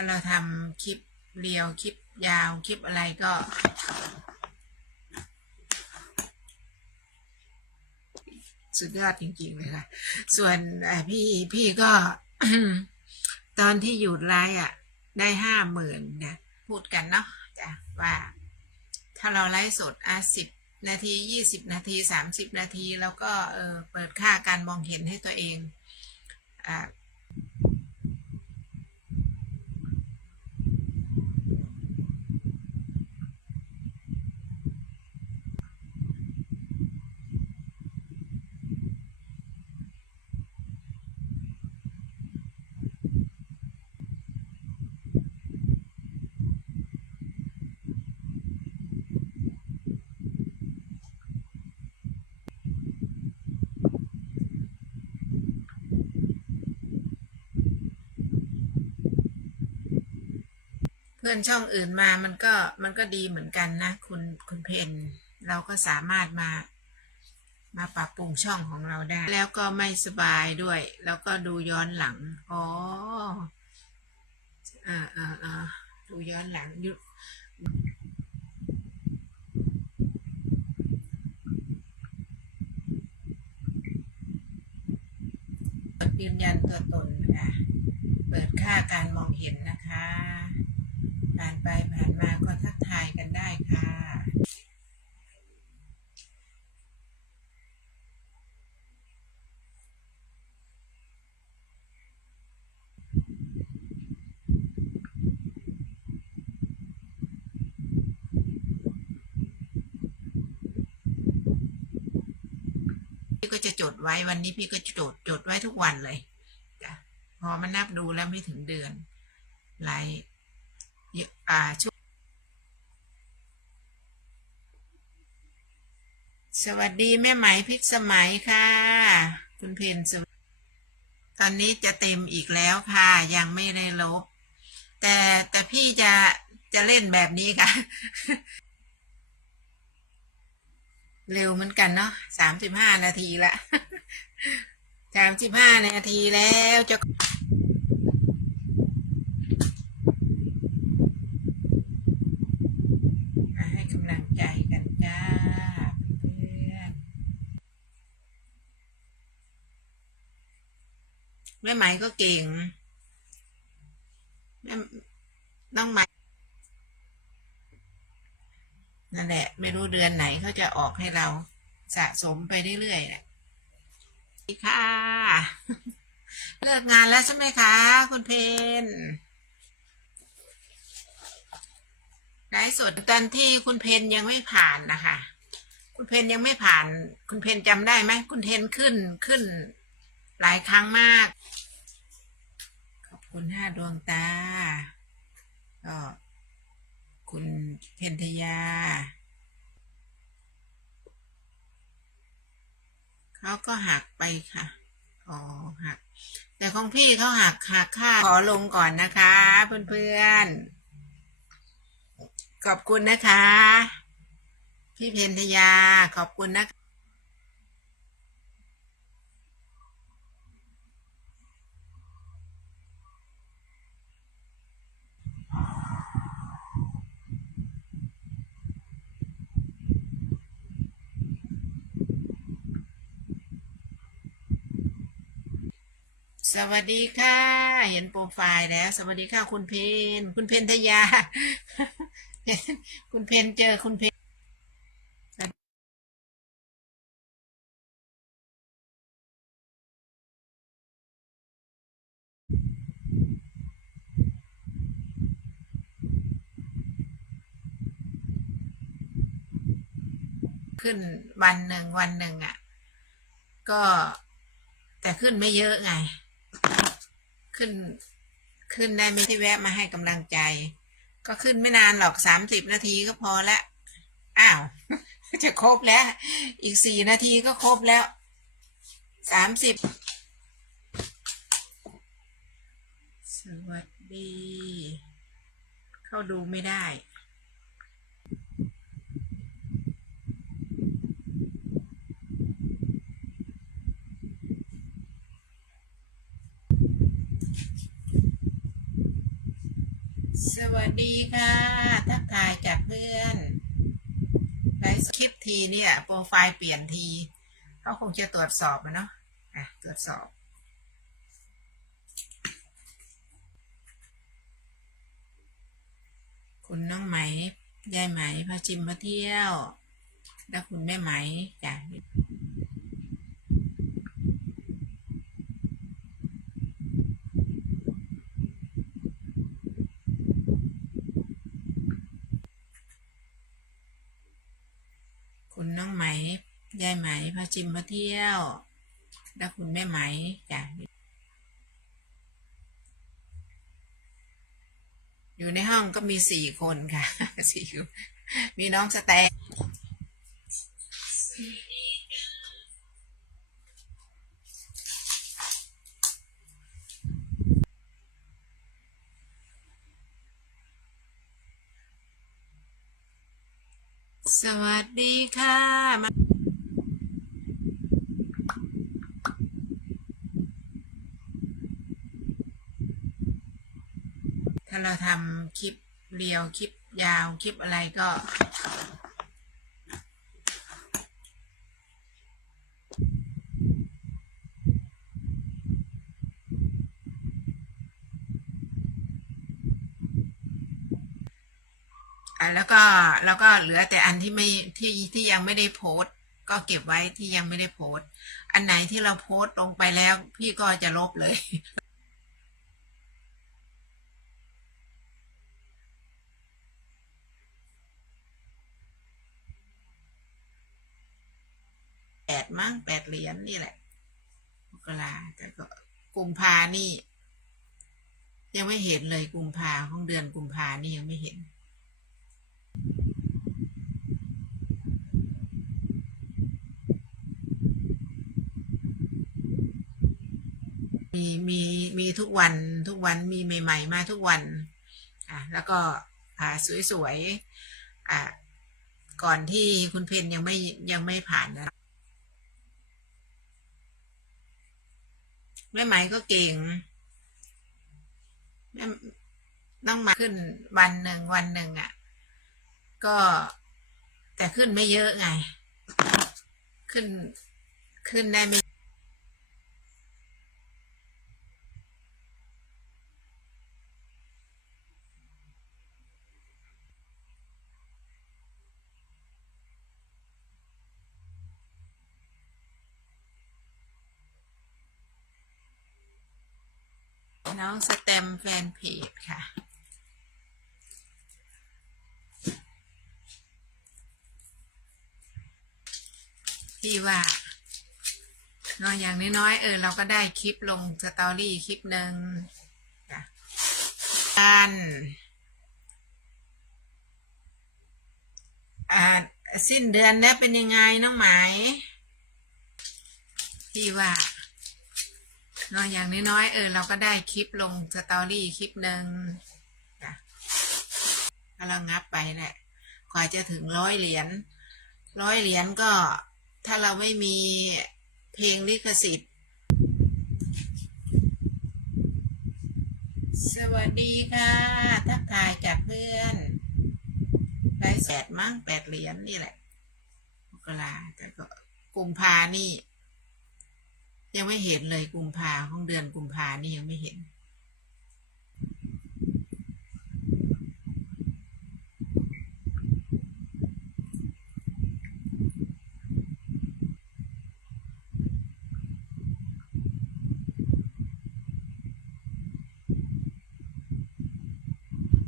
ถ้าเราทำคลิปเรียวคลิปยาวคลิปอะไรก็ สุดยอดจริง ๆ เลยค่ะ ส่วนพี่พี่ก็ตอนที่หยุดไลฟ์อะ ได้ห้าหมื่นนะพูดกันเนาะจ้ะว่า ถ้าเราไลฟ์สดอะสิบนาทียี่สิบนาทีสามสิบนาที แล้วก็เออเปิดค่าการมองเห็นให้ตัวเองอ่า เพื่อนช่องอื่นมามันก็มันก็ดีเหมือนกันนะ คุณคุณเพนเราก็สามารถมา มาปรับปรุงช่องของเราได้ แล้วก็ไม่สบายด้วย แล้วก็ดูย้อนหลัง อ๋ออ่าอ่าอ่าดูย้อนหลังยุยืนยันตัวตนค่ะ เปิดค่าการมองเห็นนะคะ ผ่านไปผ่านมาก็ทักทายกันได้ค่ะ พี่ก็จะจดไว้วันนี้พี่ก็จะจดจดไว้ทุกวันเลยจ้ะพอมันนับดูแล้วไม่ถึงเดือนไลฟ์ อ่าช่วสวัสดีแม่ไหมพิกสมัยค่ะ คุณเพนสวัสตอนนี้จะเต็มอีกแล้วค่ะ ยังไม่ได้ลบ แต่แต่พี่จะจะเล่นแบบนี้ค่ะ เร็วเหมือนกันเนาะสามสิบห้านาทีละสามสิบห้านาทีแล้วจะมาให้กำลังใจกันจ้าเพื่อนแม่ไหมก็เก่งแม่น้องไหมนั่นแหละ ไม่รู้เดือนไหนเขาจะออกให้เราสะสมไปเรื่อยๆแหละค่ะ เลิกงานแล้วใช่ไหมคะ คุณเพน ไลฟ์สดตอนที่คุณเพนยังไม่ผ่านนะคะ คุณเพนยังไม่ผ่าน คุณเพนจำได้ไหมคุณเพนขึ้นขึ้น หลายครั้งมาก ขอบคุณห้าดวงตา ก็คุณเพนทยา เขาก็หักไปค่ะอ๋อหัก แต่ของพี่เขาหักหักค่าขอลงก่อนนะคะ เพื่อนๆ ขอบคุณนะคะ พี่เพนทยาขอบคุณนะคะสวัสดีค่ะ เห็นโปรไฟล์แล้ว สวัสดีค่ะ คุณเพน คุณเพนทยา คุณเพนเจอคุณเพนขึ้นวันหนึ่งวันหนึ่งอะ ก็แต่ขึ้นไม่เยอะไง ขึ้นขึ้นได้ไม่ได้แวะมาให้กำลังใจ ก็ขึ้นไม่นานหรอกสามสิบนาทีก็พอละอ้าว จะครบแล้ว อีกสี่นาทีก็ครบแล้วสามสิบสวัสดี เข้าดูไม่ได้ ดีค่ะทักทายจากเพื่อนไลฟ์คลิปทีเนี่ยโปรไฟล์เปลี่ยนทีเขาคงจะตรวจสอบอะเนาะอะตรวจสอบคุณน้องไหมยายไหมพาจิมมาเที่ยว แล้วคุณแม่ไหมจ้ะคุณน้องไหม ยายไหมพาจิมมาเที่ยวแล้วคุณแม่ไหมจ้ะอยู่ในห้องก็มีสี่คนค่ะสี่คนมีน้องสแตนสวัสดีค่ะาเราทำคลิปเรียวคลิปยาวคลิปอะไรก็แล้วก็แล้วก็เหลือแต่อันที่ไม่ที่ที่ยังไม่ได้โพสต์ ก็เก็บไว้ที่ยังไม่ได้โพสต์ อันไหนที่เราโพสต์ลงไปแล้ว พี่ก็จะลบเลย แปดมั้งแปดเหรียญนี่แหละมกราแต่ก็กุมภานี่ ยังไม่เห็นเลยกุมภาของเดือนกุมภานี่ยังไม่เห็น มีมีมีทุกวันทุกวันมีใหม่ ๆ มาทุกวัน อะแล้วก็อ่าสวยๆอะก่อนที่คุณเพนยังไม่ยังไม่ผ่านนะ แม่ไหมก็เก่งแม่ต้องมาขึ้นวันหนึ่งวันหนึ่งอะ ก็แต่ขึ้นไม่เยอะไง ขึ้นขึ้นได้ไม่ น้องสแตมแฟนเพจค่ะ พี่ว่าเนอะอย่างน้อยๆเออ เราก็ได้คลิปลงสตอรี่คลิปหนึ่งการอ่าสิ้นเดือนแล้วเป็นยังไงน้องไหมายพี่ว่า เนอะอย่างน้อยๆเออเราก็ได้คลิปลงสตอรี่คลิปหนึ่งจ้ะก็เรางับไปแหละกว่าจะถึงร้อยเหรียญร้อยเหรียญก็ถ้าเราไม่มีเพลงลิขสิทธิ์ สวัสดีค่ะ ทักทายจากเพื่อนไลฟ์แปดมั้งแปดเหรียญนี่แหละมกราแต่ก็กุมภานี่ ยังไม่เห็นเลยกุมภาของเดือนกุมภานี่ยังไม่เห็น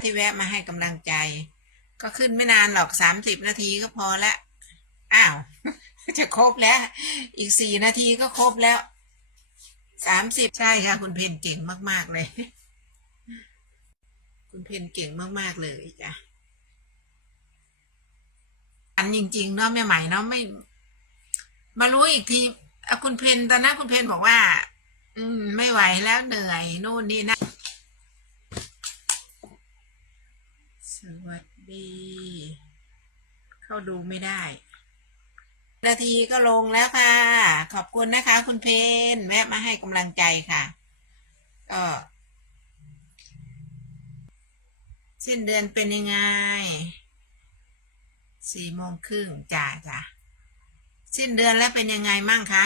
ที่แวะมาให้กำลังใจ ก็ขึ้นไม่นานหรอกสามสิบนาทีก็พอละอ้าว จะครบแล้ว อีกสี่นาทีก็ครบแล้วสามสิบใช่ค่ะ คุณเพนเก่งมาก ๆ เลย คุณเพนเก่งมาก ๆ เลยจ้ะอันจริง ๆ เนาะแม่ใหม่เนาะไม่ มารู้อีกทีคุณเพนตอนนั้นคุณเพนบอกว่า อืม ไม่ไหวแล้วเหนื่อยนู่นนี่นะสวัสดี เข้าดูไม่ได้ นาทีก็ลงแล้วค่ะ ขอบคุณนะคะ คุณเพนแวะมาให้กำลังใจค่ะ ก็สิ้นเดือนเป็นยังไง สี่โมงครึ่งจ้าจ้าสิ้นเดือนแล้วเป็นยังไงมั่งคะ